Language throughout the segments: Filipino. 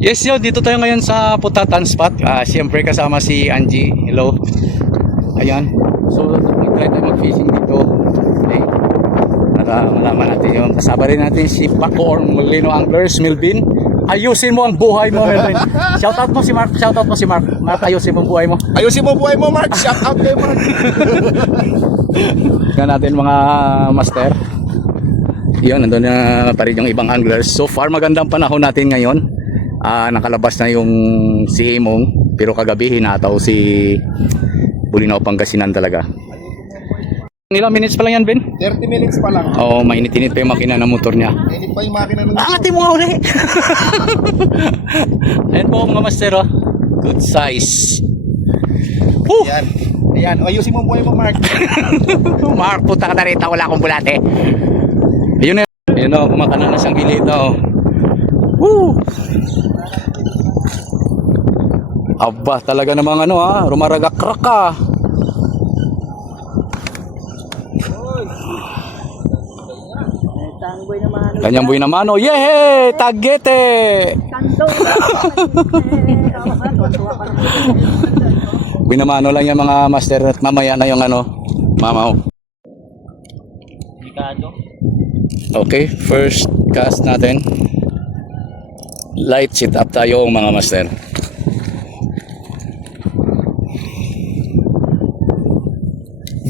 Yes, yo, dito tayo ngayon sa Putatan Spot. Ah, siyempre kasama si Angie. Hello. Ayan. So, mag-try tayo mag-fishing dito. Okay. Para malaman natin yung kasama rin natin si Paco or Molino Anglers, Melvin. Ayusin mo ang buhay mo, Melvin. Shoutout mo si Mark. Shoutout mo si Mark. Mark, ayusin mo ang buhay mo. Ayusin mo buhay mo, Mark. Shout out kay Mark. Tingnan natin mga master. Yun, nandun na pa rin yung ibang anglers. So far, magandang panahon natin ngayon. Ah, nakalabas na yung si Himong, pero kagabi hinataw si Bulinaw Pangasinan talaga. Ilang minutes pa lang yan, Ben? 30 minutes pa lang. Oo, mainit-init pa yung makina ng motor niya. Init pa yung makina ng Angatin mo nga uli! Ayan po mga master, oh. Good size. Woo! Ayan. Ayan. Ayusin mo buhay mo, Mark. Mark, puta ka na rito, wala akong bulate. Ayun na. Ayun o, kumakana na siyang gilita o. Woo! Aba, talaga namang ano ha, rumaragakrak ka. Kanyang buhay naman o, yehe! Tagete! Binamano lang yung mga master at mamaya na yung ano, mamaw. Okay, first cast natin. Light sit up tayo mga master.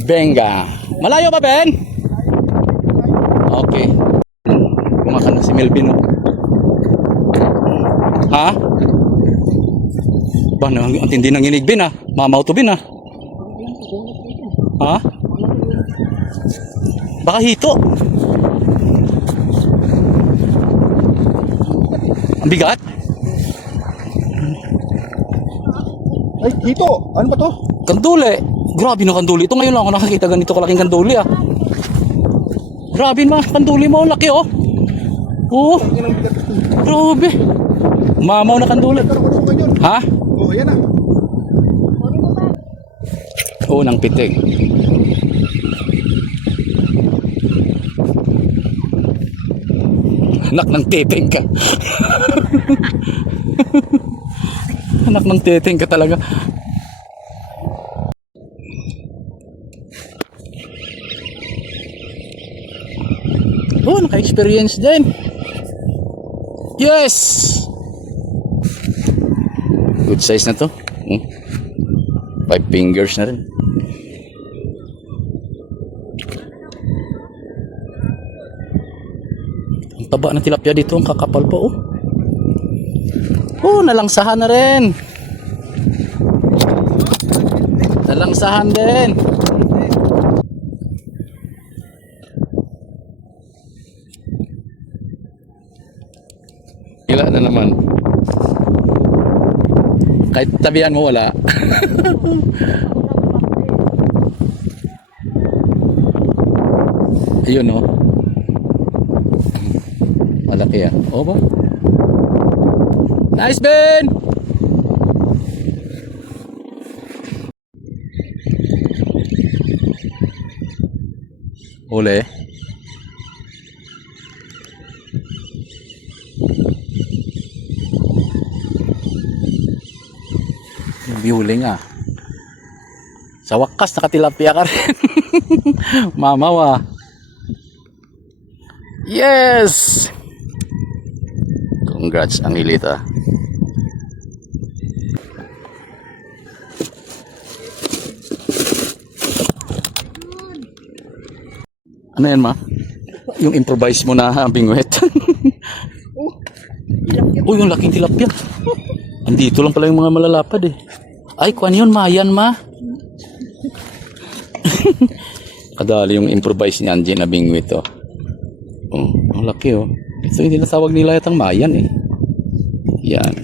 Benga. Malayo ba, Ben? Okay. Kumakan na si Melvin. oh. Ha? Ba, ang, ang tindi ng inig, Ben, ah. Mamaw to, Ben, ah. Ha? Baka hito. Bigat? Ay, dito. Ano ba to? Kanduli. Grabe na kanduli. Ito ngayon lang ako nakakita ganito kalaking kanduli ah. Grabe ma, kanduli mo. Laki oh. Oo, Yan ito. grabe. Mamaw na kanduli. Ha? Oh, ayan na. Oo, ng pitik. Anak ng teteng ka. Anak ng teteng ka talaga. Oh, naka-experience din. Yes! Good size na to. Hmm? Fingers na rin. Taba ng tilapia dito, ang kakapal pa oh. Oh, nalangsahan na rin. Nalangsahan din. Ila na naman. Kahit tabihan mo wala. Ayun oh. Malaki ah. Oo ba? Nice Ben! Uli. Biuling ah. Sa wakas nakatilapia ka rin. Mamawa. Yes! Congrats ang ilita. Ano yan ma? Yung improvise mo na bingwet. Uy, yung laking tilapia. Andito lang pala yung mga malalapad eh. Ay, kwan yun, mayan ma. Kadali yung improvise ni Angie na bingwit oh. Oh, ang laki oh. Ito yung tinatawag nila yatang mayan eh. Yan.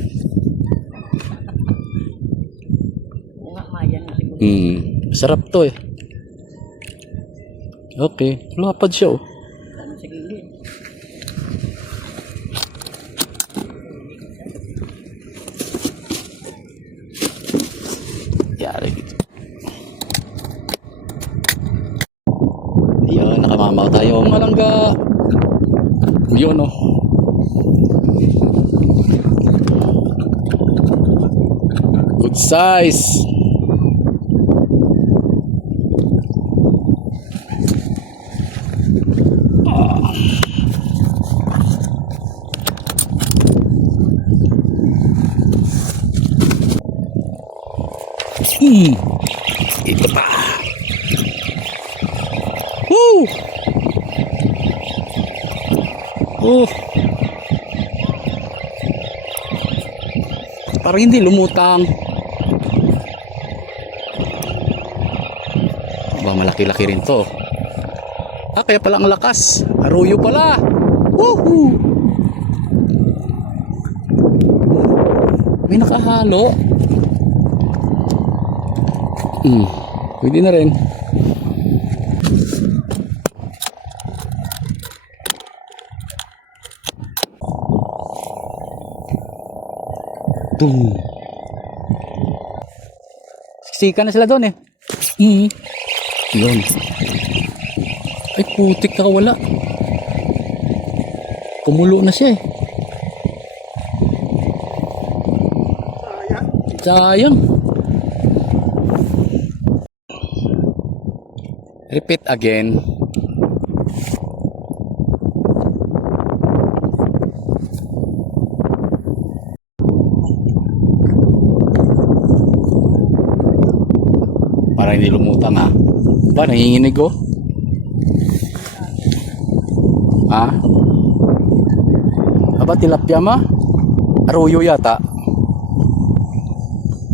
Hmm, sarap to eh. Okay, lapad siya oh. Yari. Ayun, nakamamaw tayo. Malangga. Yun oh. Size. Hmm. Ito pa. Woo! Oh. Parang hindi lumutang. Ba, malaki-laki rin to. Ah, kaya pala ang lakas. Arroyo pala. Woohoo! May nakahalo. Hmm. Pwede na rin. Boom. Siksika na sila doon eh. Mm. Yun. Ay, putik na wala. Kumulo na siya eh. Sayang. Repeat again. Para hindi lumutang ha. Ba, nanginginig oh. Ha? Aba, tilapia ma? Arroyo yata.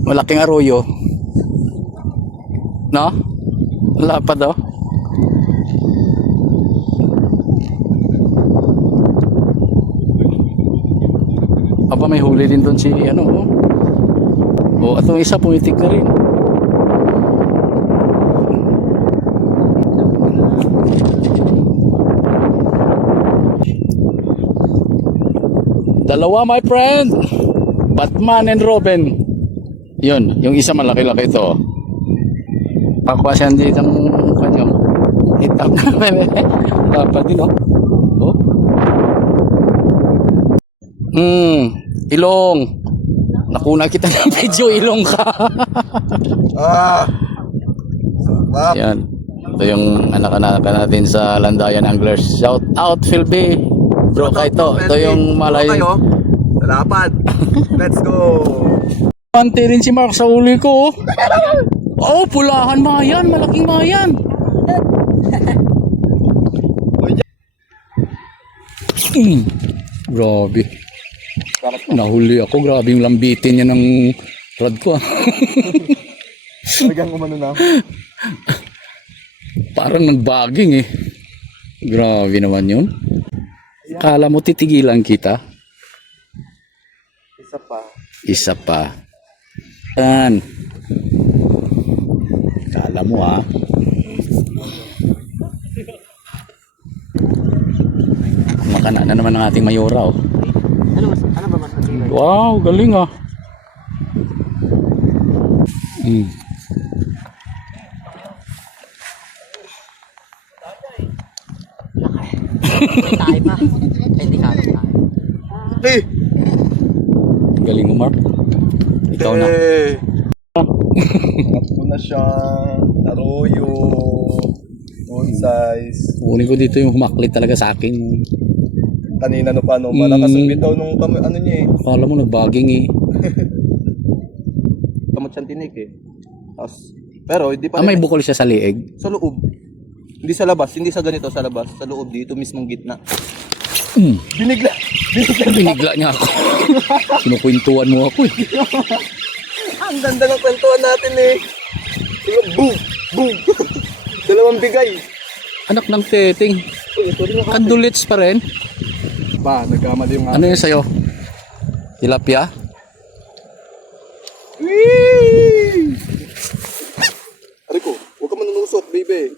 Malaking arroyo. No? Lapad oh. Aba, may huli din doon si ano oh. Oh, at isa pumitik na rin. Dalawa, my friend. Batman and Robin. Yun, yung isa malaki-laki ito. Pakwasan din ang kanyang hitap namin. Dapat din, oh. Oh. Hmm, ilong. Nakuna kita ng video, ilong ka. Ah! Yan. Ito yung anak-anak natin sa Landayan Anglers. Shout out, Philby. Bro, ka ito. Ito yung malay. Kayo? Salapad. Let's go. Pante rin si Mark sa uli ko. Oh, pulahan mayan. Malaking mayan. Mm. Grabe. Nahuli ako. Grabe yung lambitin niya ng rod ko. ah. Talagang umano na. Parang nagbaging eh. Grabe naman yun. Kala mo titigilan kita? Isa pa. Isa pa. Yan. Kala mo ah. Makana na naman ang ating mayora oh. Ano, ano ba mas? Wow, galing ah. Mm. tayo pa. Hindi ka tayo. Eh! Galing mo Mark. Ikaw na. Eh! Sarap ko na siya. Arroyo. Full size. Kunin ko dito yung humaklit talaga sa akin. Kanina no pa no. Mm. Malakas ang bitaw nung kam- ano niya eh. Kala mo nagbaging eh. Kamot siyang tinik eh. Tapos, pero hindi pa Ah, may rin- bukol siya sa liig. sa loob. Hindi sa labas, hindi sa ganito sa labas, sa loob dito mismong gitna. Mm. Binigla. Binigla. Binigla niya ako. Kinukwentuhan mo ako eh. Ang ganda ng kwentuhan natin eh. Yung boom, boom. Dalawang bigay. Anak ng teting. Kandulits pa rin. Ba, nagkamali yung Ano yun sa'yo? Tilapia? Whee! Aray ko, huwag ka manunusok, baby.